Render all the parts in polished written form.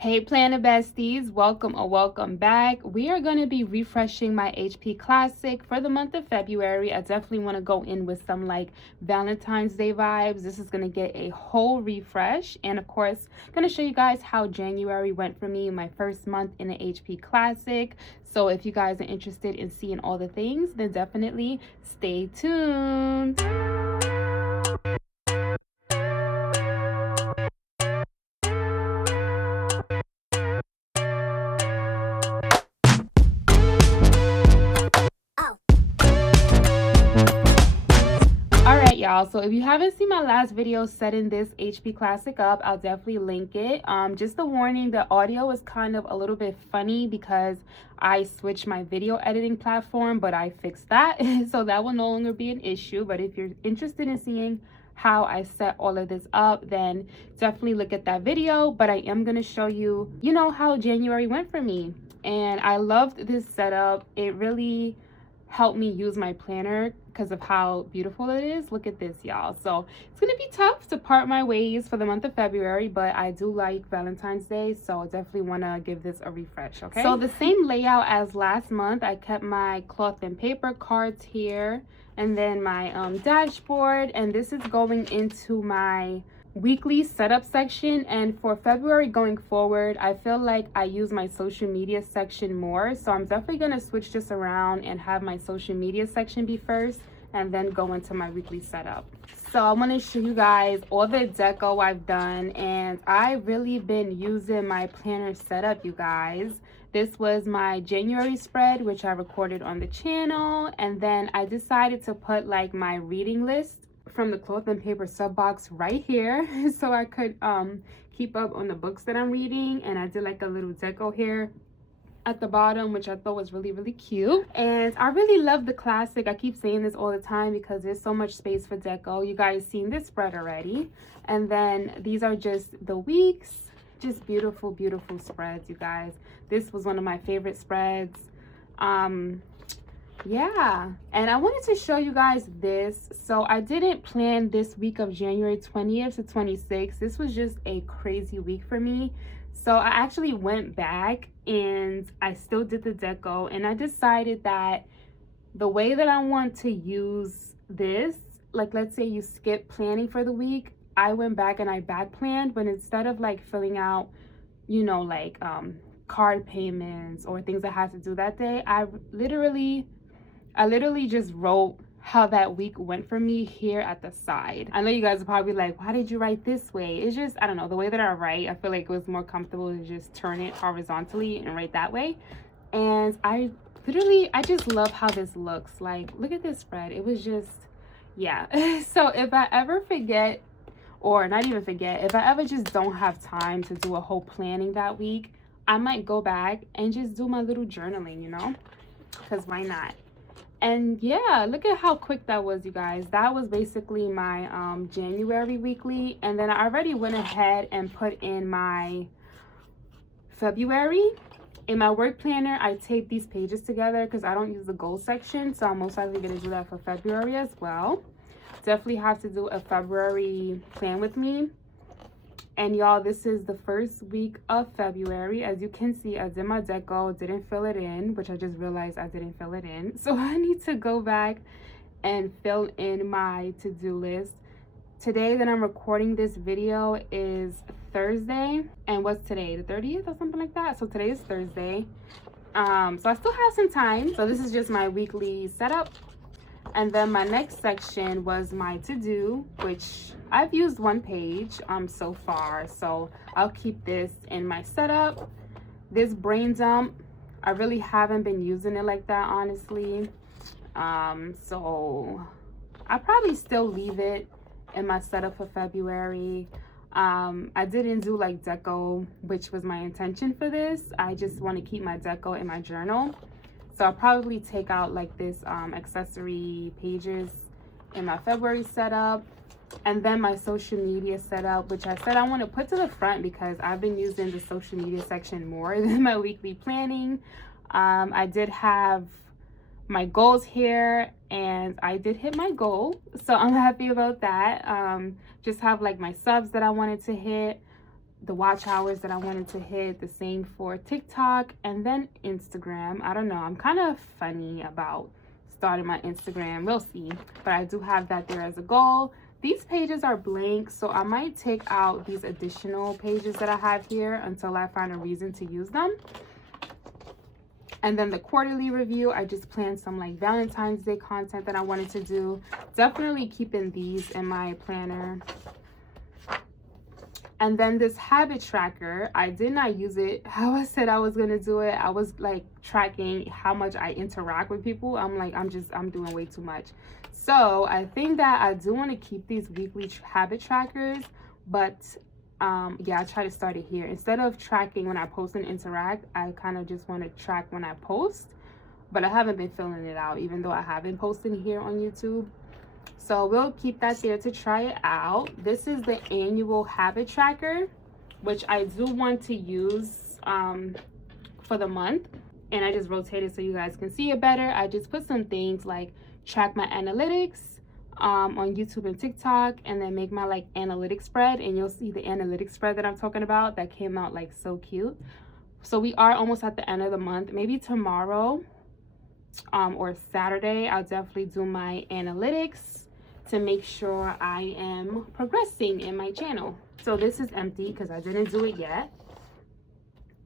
Hey planner besties, welcome or welcome back. We are going to be refreshing my HP Classic for the month of February. I definitely want to go in with some like Valentine's Day vibes. This is going to get a whole refresh, and of course going to show you guys how January went for me, my first month in the HP Classic. So if you guys are interested in seeing all the things, then definitely stay tuned. Alright y'all, so if you haven't seen my last video setting this HP Classic up, I'll definitely link it. Just a warning, the audio is kind of a little bit funny because I switched my video editing platform, but I fixed that so that will no longer be an issue. But if you're interested in seeing how I set all of this up, then definitely look at that video. But I am going to show you, how January went for me, and I loved this setup. It really helped me use my planner because of how beautiful it is. Look at this, y'all. So it's gonna be tough to part my ways for the month of February, but I do like Valentine's Day, so I definitely want to give this a refresh. Okay, so the same layout as last month. I kept my cloth and paper cards here, and then my dashboard, and this is going into my weekly setup section. And for February going forward, I feel like I use my social media section more, so I'm definitely going to switch this around and have my social media section be first and then go into my weekly setup. So I want to show you guys all the deco I've done, and I've really been using my planner setup, you guys. This was my January spread, which I recorded on the channel, and then I decided to put like my reading list from the cloth and paper sub box right here so I could keep up on the books that I'm reading. And I did like a little deco here at the bottom, which I thought was really cute. And I really love the Classic. I keep saying this all the time because there's so much space for deco. You guys seen this spread already, and then these are just the weeks. Just beautiful spreads, you guys. This was one of my favorite spreads. Yeah, and I wanted to show you guys this. So I didn't plan this week of January 20th to 26th. This was just a crazy week for me. So I actually went back and I still did the deco, and I decided that the way that I want to use this, like let's say you skip planning for the week, I went back and I back planned, but instead of like filling out, like card payments or things I had to do that day, I literally just wrote how that week went for me here at the side. I know you guys are probably like, why did you write this way? It's just, I don't know, the way that I write, I feel like it was more comfortable to just turn it horizontally and write that way. And I just love how this looks. Like, look at this spread. It was just, yeah. So if I ever forget, or not even forget, if I ever just don't have time to do a whole planning that week, I might go back and just do my little journaling, because why not? And yeah, look at how quick that was, you guys. That was basically my January weekly, and then I already went ahead and put in my February. In my work planner, I taped these pages together because I don't use the goal section, so I'm most likely going to do that for February as well. Definitely have to do a February plan with me. And y'all, this is the first week of February. As you can see, I did my deco, didn't fill it in, which I just realized I didn't fill it in. So I need to go back and fill in my to-do list. Today that I'm recording this video is Thursday. And what's today? The 30th or something like that? So today is Thursday. So I still have some time. So this is just my weekly setup. And then my next section was my to-do, which I've used one page so far, so I'll keep this in my setup. This brain dump, I really haven't been using it like that, honestly. So I'll probably still leave it in my setup for February. I didn't do like deco, which was my intention for this. I just want to keep my deco in my journal. So I'll probably take out like this accessory pages in my February setup, and then my social media setup, which I said I want to put to the front because I've been using the social media section more than my weekly planning. I did have my goals here, and I did hit my goal, so I'm happy about that. Just have like my subs that I wanted to hit. the watch hours that I wanted to hit. The same for TikTok and then Instagram. I don't know, I'm kind of funny about starting my Instagram, we'll see, but I do have that there as a goal. These pages are blank, so I might take out these additional pages that I have here until I find a reason to use them. And then the quarterly review, I just planned some like Valentine's Day content that I wanted to do. Definitely keeping these in my planner. And then this habit tracker, I did not use it how I said I was gonna do it. I was like tracking how much I interact with people. I'm like, I'm doing way too much. So I think that I do want to keep these weekly habit trackers, but yeah, I try to start it here. Instead of tracking when I post and interact, I kind of just want to track when I post, but I haven't been filling it out, even though I have been posting here on YouTube. So we'll keep that there to try it out. This is the annual habit tracker, which I do want to use for the month. And I just rotate it so you guys can see it better. I just put some things like track my analytics on YouTube and TikTok, and then make my like analytics spread, and you'll see the analytics spread that I'm talking about that came out like so cute. So we are almost at the end of the month. Maybe tomorrow or Saturday, I'll definitely do my analytics to make sure I am progressing in my channel. So this is empty because I didn't do it yet.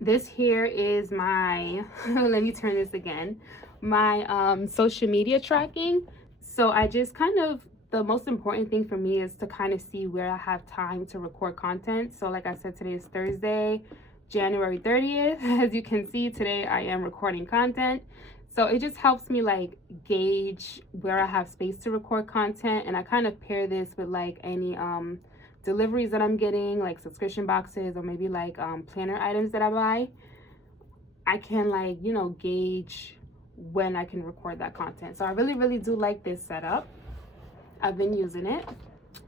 This here is my let me turn this again, my social media tracking. So I just kind of, the most important thing for me is to kind of see where I have time to record content. So like I said, today is Thursday, January 30th. As you can see, today I am recording content. So it just helps me like gauge where I have space to record content, and I kind of pair this with like any deliveries that I'm getting, like subscription boxes or maybe like planner items that I buy. I can like, you know, gauge when I can record that content. So I really do like this setup. I've been using it.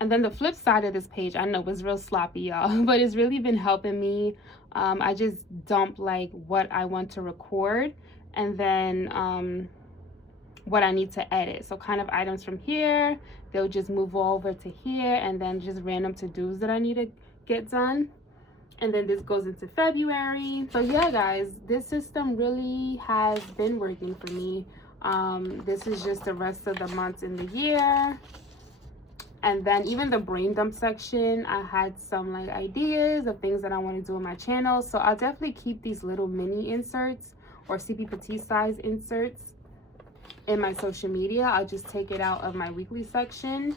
And then the flip side of this page, I know it's real sloppy, y'all, but it's really been helping me. I just dump like what I want to record, and then what I need to edit. So kind of items from here, they'll just move over to here, and then just random to-dos that I need to get done. And then this goes into February. So yeah, guys, this system really has been working for me. This is just the rest of the months in the year. And then even the brain dump section, I had some like ideas of things that I want to do on my channel. So I'll definitely keep these little mini inserts or CP Petite size inserts in my social media. I'll just take it out of my weekly section.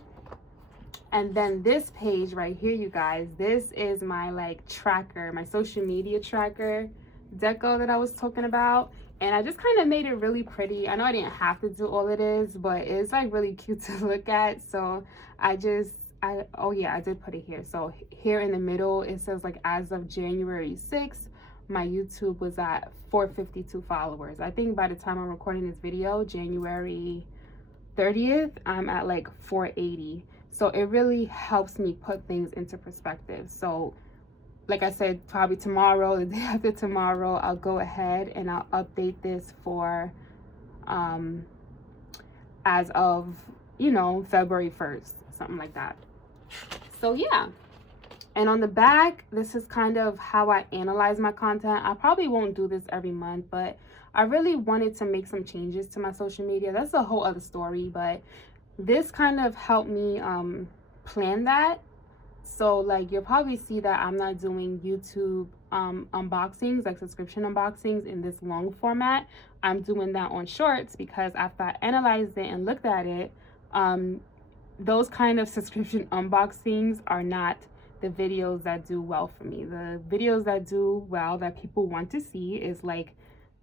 And then this page right here, you guys, this is my like tracker, my social media tracker deco that I was talking about. And I just kind of made it really pretty. I know I didn't have to do all it is, but it's like really cute to look at. So oh yeah, I did put it here. So here in the middle, it says like as of January 6th, my YouTube was at 452 followers. I think by the time I'm recording this video, January 30th, I'm at like 480. So it really helps me put things into perspective. So like I said, probably tomorrow, the day after tomorrow, I'll go ahead and I'll update this for as of, you know, February 1st, something like that. So yeah. And on the back, this is kind of how I analyze my content. I probably won't do this every month, but I really wanted to make some changes to my social media. That's a whole other story, but this kind of helped me plan that. So like you'll probably see that I'm not doing YouTube unboxings, like subscription unboxings in this long format. I'm doing that on shorts because after I analyzed it and looked at it, those kind of subscription unboxings are not the videos that do well for me. The videos that do well, that people want to see, is like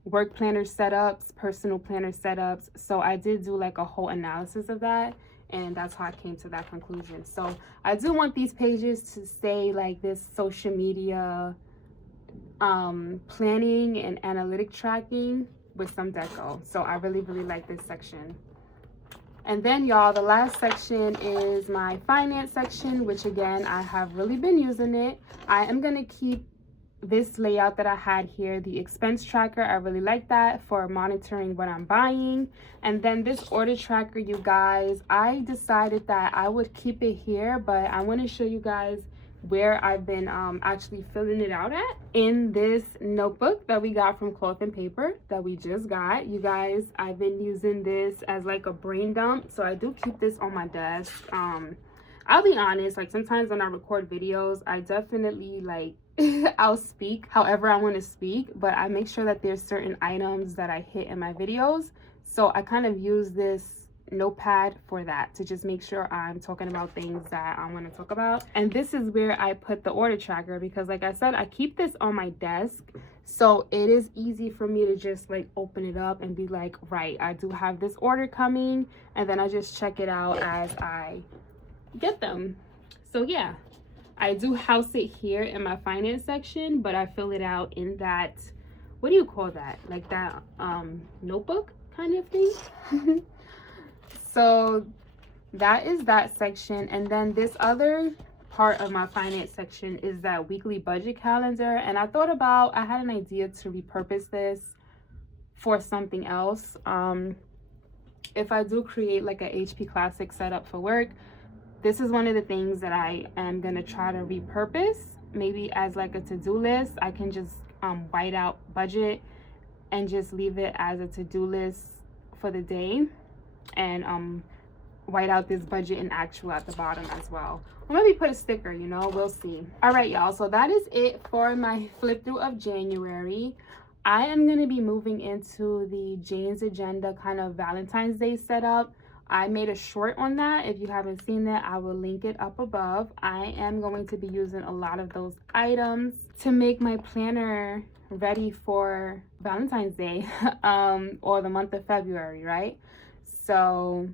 work planner setups, personal planner setups. So I did do like a whole analysis of that, and that's how I came to that conclusion. So I do want these pages to stay like this social media planning and analytic tracking with some deco. So I really like this section. And then y'all, the last section is my finance section, which again, I have really been using it. I am gonna keep this layout that I had here, the expense tracker. I really like that for monitoring what I'm buying. And then this order tracker, you guys, I decided that I would keep it here, but I want to show you guys where I've been actually filling it out at in this notebook that we got from Cloth and Paper that we just got. You guys, I've been using this as like a brain dump, so I do keep this on my desk. I'll be honest, like sometimes when I record videos, I definitely like I'll speak however I want to speak, but I make sure that there's certain items that I hit in my videos, so I kind of use this notepad for that, to just make sure I'm talking about things that I want to talk about. And this is where I put the order tracker, because like I said, I keep this on my desk, so it is easy for me to just like open it up and be like, right, I do have this order coming, and then I just check it out as I get them. So yeah, I do house it here in my finance section, but I fill it out in that, what do you call that, like that notebook kind of thing. So that is that section. And then this other part of my finance section is that weekly budget calendar. And I thought about, I had an idea to repurpose this for something else. If I do create like a HP Classic setup for work, this is one of the things that I am going to try to repurpose, maybe as like a to-do list. I can just white out budget and just leave it as a to-do list for the day, and white out this budget in actual at the bottom as well, or maybe put a sticker, you know, we'll see. All right, y'all, so that is it for my flip through of January. I am going to be moving into the Jane's Agenda kind of Valentine's Day setup. I made a short on that. If you haven't seen that, I will link it up above. I am going to be using a lot of those items to make my planner ready for Valentine's Day or the month of February, right? So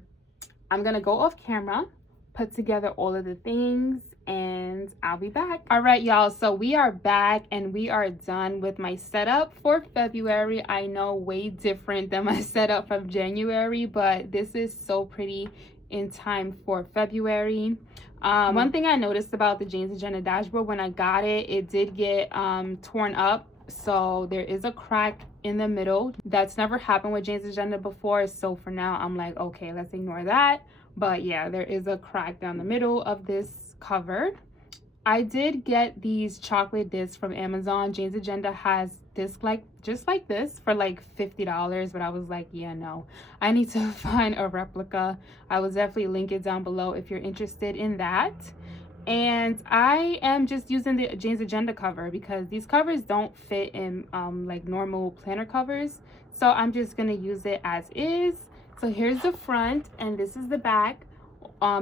I'm gonna go off camera, put together all of the things, and I'll be back. All right, y'all, so we are back and we are done with my setup for February. I know, way different than my setup from January, but this is so pretty in time for February. One thing I noticed about the Jane's Agenda dashboard, when I got it, it did get torn up. So there is a crack in the middle. That's never happened with Jane's Agenda before, so for now I'm like, okay, let's ignore that. But yeah, there is a crack down the middle of this cover. I did get these chocolate discs from Amazon. Jane's Agenda has discs like just like this for like $50, but I was like, yeah, no, I need to find a replica. I will definitely link it down below if you're interested in that. And I am just using the Jane's Agenda cover because these covers don't fit in like normal planner covers, so I'm just gonna use it as is. So here's the front and this is the back.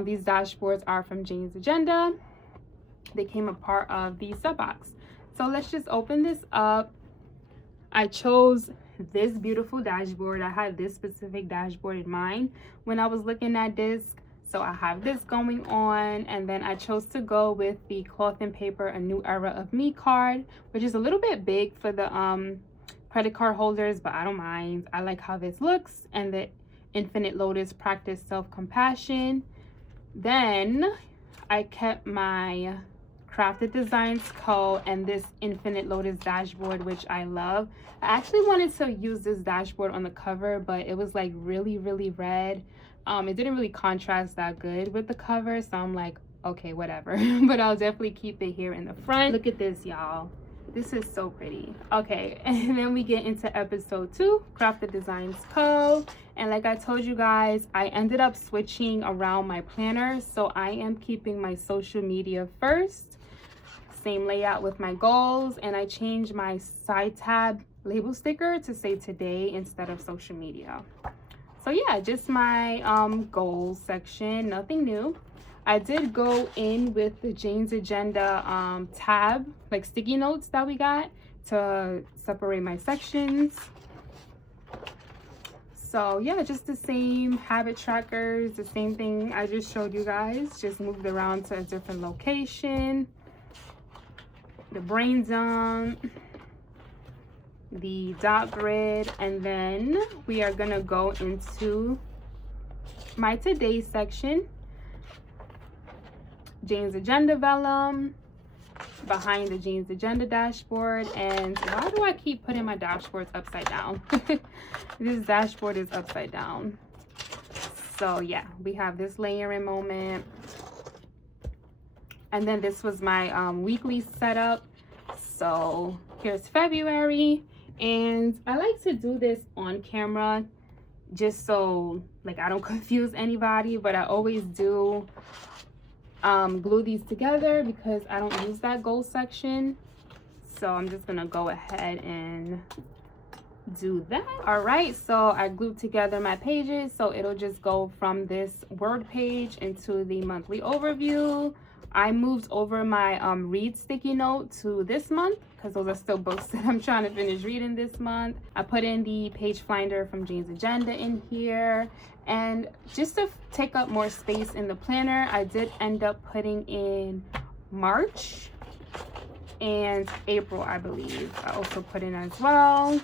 These dashboards are from Jane's Agenda. They came a part of the sub box. So let's just open this up. I chose this beautiful dashboard. I had this specific dashboard in mind when I was looking at this. So I have this going on, and then I chose to go with the Cloth and Paper A New Era of Me card, which is a little bit big for the credit card holders, but I don't mind. I like how this looks. And the Infinite Lotus Practice Self-Compassion. Then I kept my Crafted Designs Co. and this Infinite Lotus dashboard, which I love. I actually wanted to use this dashboard on the cover, but it was like really red. It didn't really contrast that good with the cover, so I'm like, okay, whatever. But I'll definitely keep it here in the front. Look at this, y'all. This is so pretty. Okay, and then we get into episode 2, Crafted Designs Co. And like I told you guys, I ended up switching around my planner, so I am keeping my social media first. Same layout with my goals, and I changed my side tab label sticker to say today instead of social media. So yeah, just my goals section, nothing new. I did go in with the Jane's Agenda tab, like sticky notes that we got to separate my sections. So yeah, just the same habit trackers, the same thing I just showed you guys, just moved around to a different location. The brain dump, the dot grid, and then we are gonna go into my today section. Jane's Agenda vellum, behind the Jane's Agenda dashboard. And why do I keep putting my dashboards upside down? This dashboard is upside down. So yeah, we have this layering moment. And then this was my weekly setup. So here's February, and I like to do this on camera just so like I don't confuse anybody, but I always do glue these together because I don't use that gold section. So I'm just gonna go ahead and do that. All right, so I glued together my pages, so it'll just go from this word page into the monthly overview. I moved over my read sticky note to this month because those are still books that I'm trying to finish reading this month. I put in the page finder from Jane's Agenda in here, and just to take up more space in the planner, I did end up putting in March and April, I believe. I also put in as well.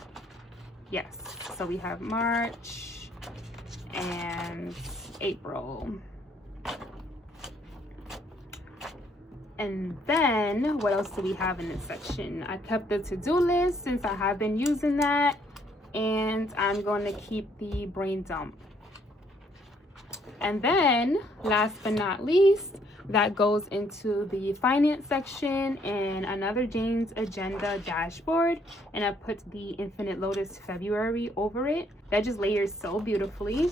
Yes, so we have March and April. And then what else do we have in this section? I kept the to-do list since I have been using that, and I'm going to keep the brain dump. And then last but not least, that goes into the finance section and another Jane's Agenda dashboard, and I put the Infinite Lotus February over it. That just layers so beautifully.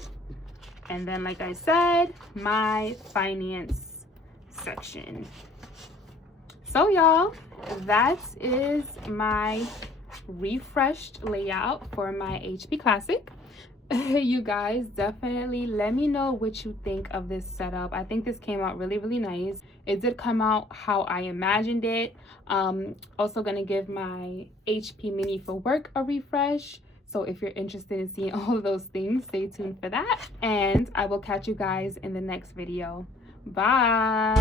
And then, like I said, my finance section. So y'all, that is my refreshed layout for my HP Classic. You guys definitely let me know what you think of this setup. I think this came out really, really nice. It did come out how I imagined it. Also gonna give my HP Mini for Work a refresh. So if you're interested in seeing all of those things, stay tuned for that. And I will catch you guys in the next video. Bye.